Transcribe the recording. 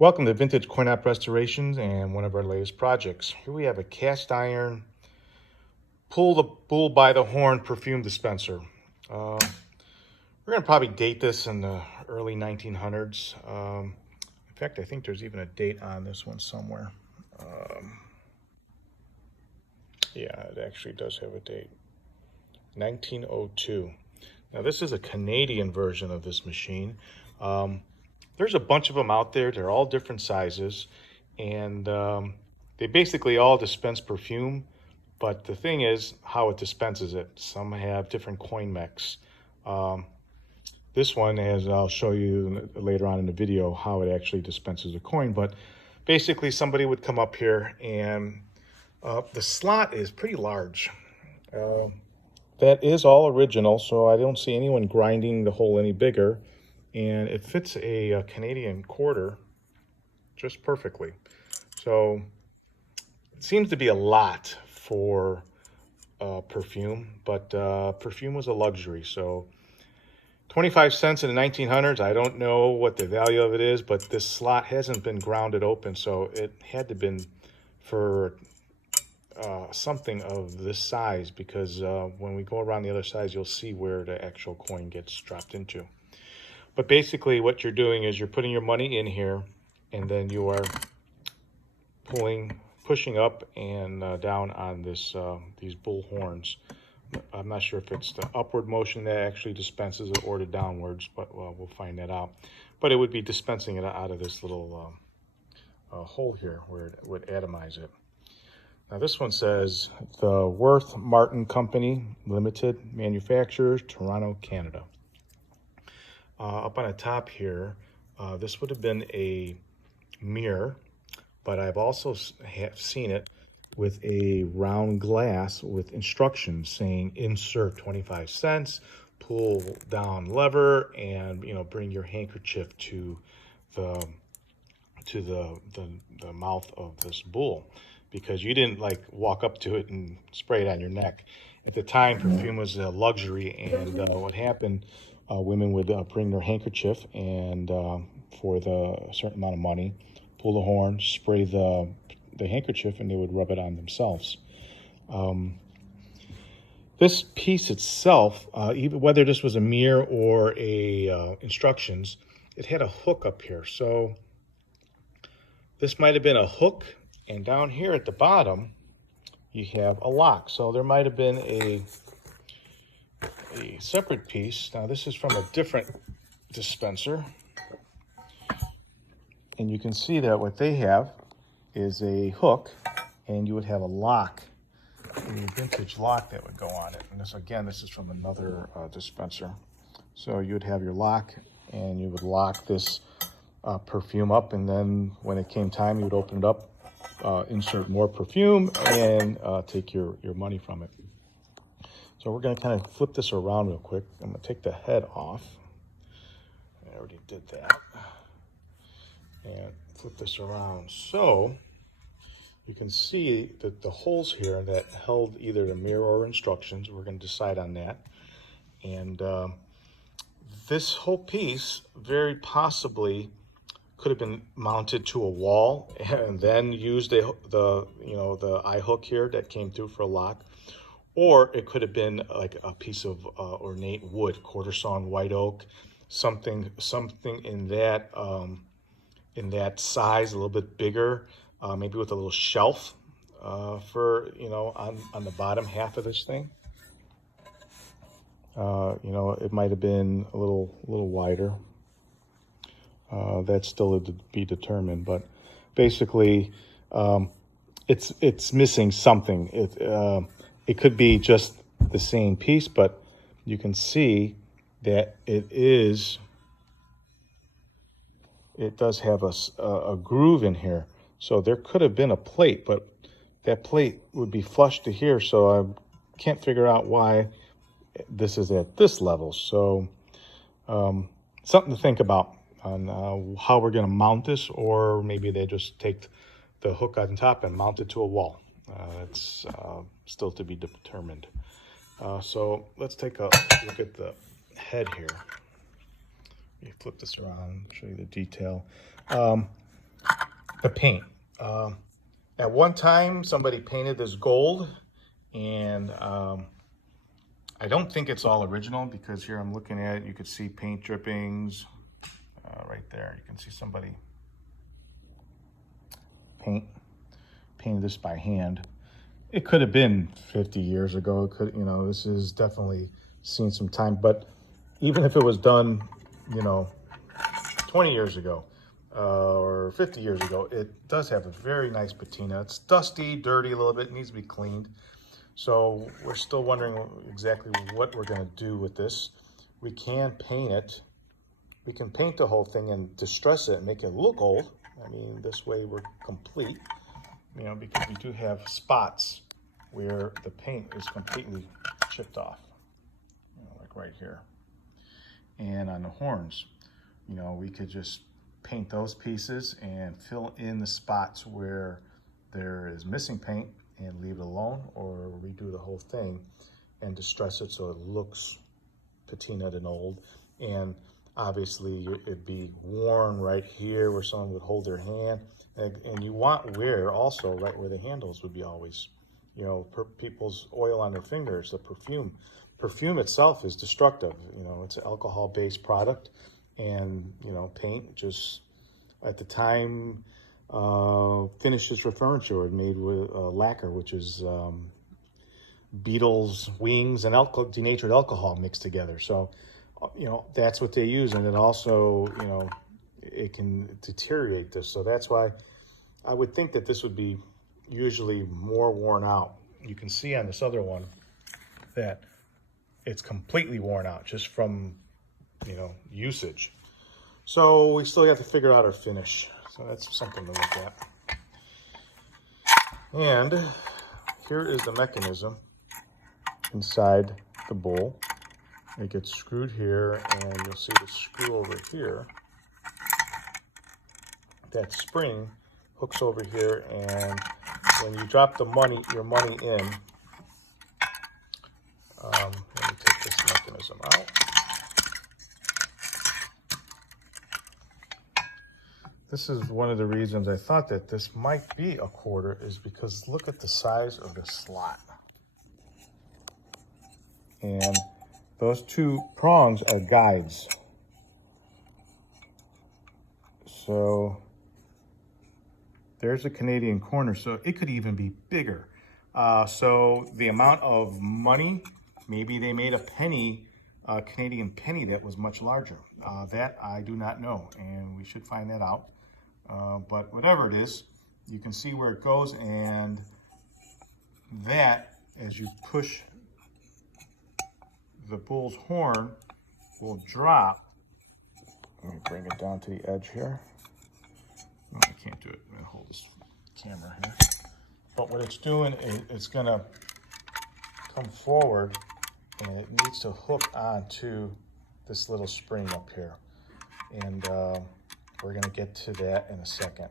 Welcome to Vintage Coin Op Restorations and one of our latest projects. Here we have a cast iron pull the bull by the horn perfume dispenser. We're going to probably date this in the early 1900s. In fact, I think there's even a date on this one somewhere. Yeah, it actually does have a date. 1902. Now this is a Canadian version of this machine. There's a bunch of them out there. They're all different sizes, and they basically all dispense perfume. But the thing is how it dispenses it. Some have different coin mechs. This one has, I'll show you later on in the video how it actually dispenses a coin. But basically somebody would come up here and the slot is pretty large. That is all original, so I don't see anyone grinding the hole any bigger. And it fits a Canadian quarter just perfectly. So it seems to be a lot for perfume, but perfume was a luxury. So 25 cents in the 1900s, I don't know what the value of it is, but this slot hasn't been grounded open, so it had to have been for something of this size, because when we go around the other sides, you'll see where the actual coin gets dropped into. But basically what you're doing is you're putting your money in here, and then you are pushing up and down on this these bull horns. I'm not sure if it's the upward motion that actually dispenses it or the downwards, but we'll find that out. But it would be dispensing it out of this little hole here where it would atomize it. Now this one says the Worth Martin Company Limited, manufacturers, Toronto, Canada. Up on the top here, this would have been a mirror, but I've also seen it with a round glass with instructions saying insert 25 cents, pull down lever, and bring your handkerchief to the mouth of this bull, because you didn't like walk up to it and spray it on your neck. At the time, perfume was a luxury, and what happened, women would bring their handkerchief and for the certain amount of money, pull the horn, spray the handkerchief, and they would rub it on themselves. This piece itself, even whether this was a mirror or a instructions, it had a hook up here. So this might have been a hook, and down here at the bottom, you have a lock. So there might have been a separate piece. Now this is from a different dispenser, and you can see that what they have is a hook, and you would have a lock, a vintage lock that would go on it. And this, again, this is from another dispenser. So you would have your lock, and you would lock this perfume up, and then when it came time, you would open it up, insert more perfume, and take your money from it. So we're going to kind of flip this around real quick. I'm going to take the head off. I already did that. And flip this around. So you can see that the holes here that held either the mirror or instructions, we're going to decide on that. And this whole piece very possibly could have been mounted to a wall and then used the eye hook here that came through for a lock. Or it could have been like a piece of ornate wood, quarter sawn white oak, something in that size, a little bit bigger, maybe with a little shelf for on the bottom half of this thing. It might have been a little wider. That's still to be determined, but basically, it's missing something. It could be just the same piece, but you can see that it does have a groove in here. So there could have been a plate, but that plate would be flush to here, so I can't figure out why this is at this level. So something to think about on how we're going to mount this, or maybe they just take the hook on top and mount it to a wall. It's still to be determined. So let's take a look at the head here. Let me flip this around, show you the detail. the paint. At one time, somebody painted this gold, and I don't think it's all original, because here I'm looking at it, you could see paint drippings right there. You can see somebody painted this by hand. It could have been 50 years ago. It could, this is definitely seen some time. But even if it was done, 20 years ago or 50 years ago, it does have a very nice patina. It's dusty, dirty a little bit, needs to be cleaned. So we're still wondering exactly what we're going to do with this. We can paint it. We can paint the whole thing and distress it and make it look old. I mean, this way we're complete, because we do have spots where the paint is completely chipped off, like right here. And on the horns, we could just paint those pieces and fill in the spots where there is missing paint and leave it alone, or redo the whole thing and distress it so it looks patinaed and old. And obviously it'd be worn right here where someone would hold their hand, and you want wear also right where the handles would be always. People's oil on their fingers, the perfume itself is destructive. It's an alcohol-based product, and paint just at the time finishes for furniture were made with lacquer, which is beetles' wings and denatured alcohol mixed together. So that's what they use, and it also it can deteriorate this. So that's why I would think that this would be usually more worn out. You can see on this other one that it's completely worn out just from usage. So we still have to figure out our finish. So that's something to look at. And here is the mechanism inside the bowl. It gets screwed here, and you'll see the screw over here. That spring hooks over here, and when you drop your money in, let me take this mechanism out. This is one of the reasons I thought that this might be a quarter, is because look at the size of the slot. And those two prongs are guides. So there's a Canadian corner, so it could even be bigger. So the amount of money, maybe they made a penny, Canadian penny that was much larger. That I do not know, and we should find that out. But whatever it is, you can see where it goes, and that, as you push the bull's horn, will drop. Let me bring it down to the edge here. No, I can't do it. I'm going to hold this camera here. But what it's doing is it's going to come forward, and it needs to hook onto this little spring up here. And we're going to get to that in a second.